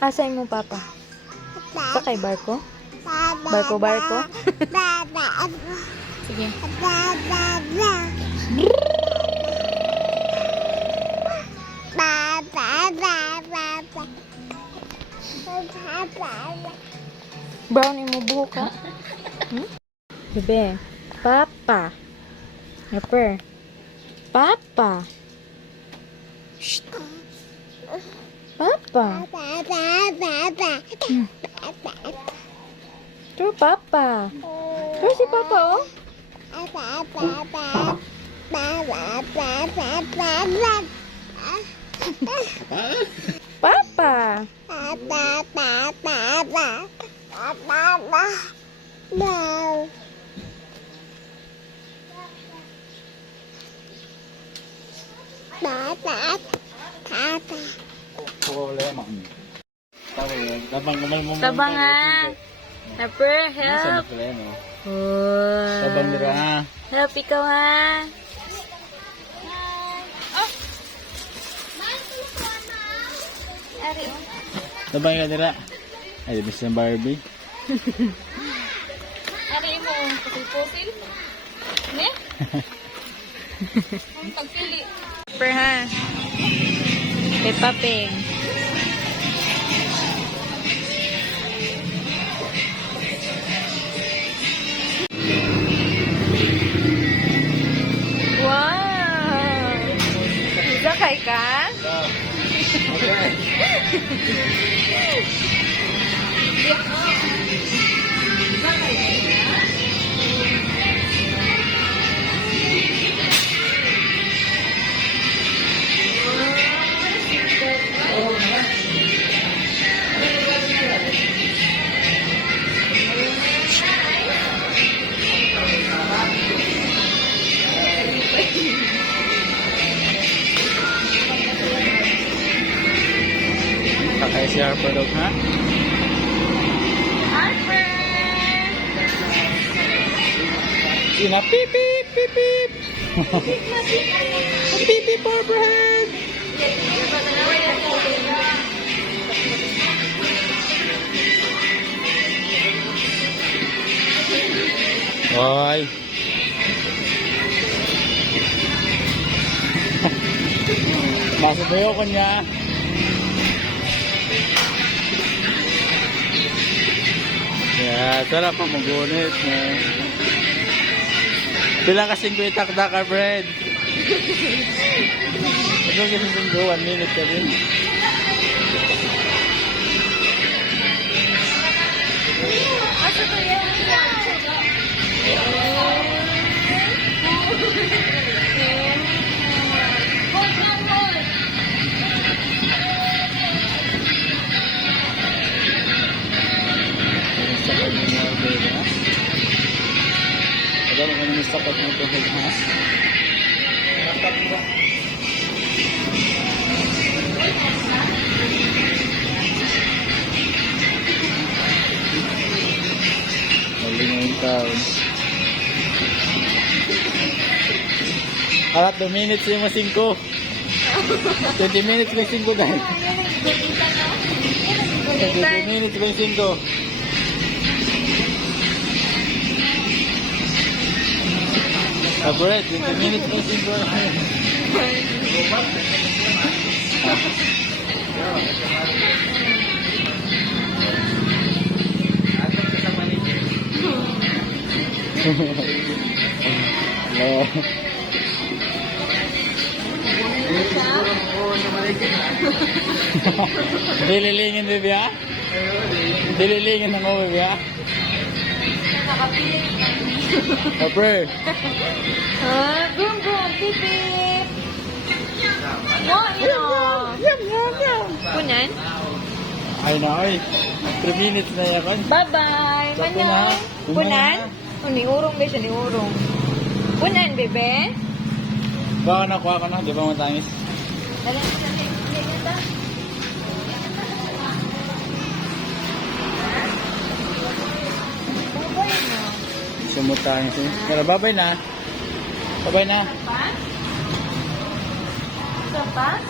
Asay mo, Papa? Sakay barko? Barko? Sige. Brown mo buhok ka? Bebe. Papa. Upper. Papa. Shh. Papa. True, Papa. True si Papa, oh. Papa. Tabangan. Upper, help. Tabang nira. Help ikaw, ha. Tabang ka nira. Ay, Miss Barbie. Ari mo, pusil-pusil. Ne? Ang pagpili. Upper, ha. Peppa Pig. Wow! Sakay ka? Kakay si Harper dog, ha? Harper! Sina, pip, pip, pip, pip. Pip, pip, Harper. Oy. Masubuyo ko niya. Yeah, sarap ang magunit. Bilang kasing ko itakda ka, bread. Ano kasi sundo? 1 minute ka rin. Asa to yan? Ada mo kami sapat ng tuhod, ha? Maling yung taon. Alat 2 minutes yung 5. 20 minutes yung 5 dahil. 20 minutes yung 5. Alright, 20 minutes na siguro. Hello. Dililingin, baby, ha? Dililingin ng baby, ha? Upper. Boom, boom, pipip. Yum. Punan? Ay na, ay. 3 minutes na yan. Bye-bye. Manang. Punan? Ni urong guys, ni urong. Punan, bebe? Baka nakuha ka na, di ba matangis? Dalang sa tingin. Sumutangis. Pero babay na. Babay na. Sa pas?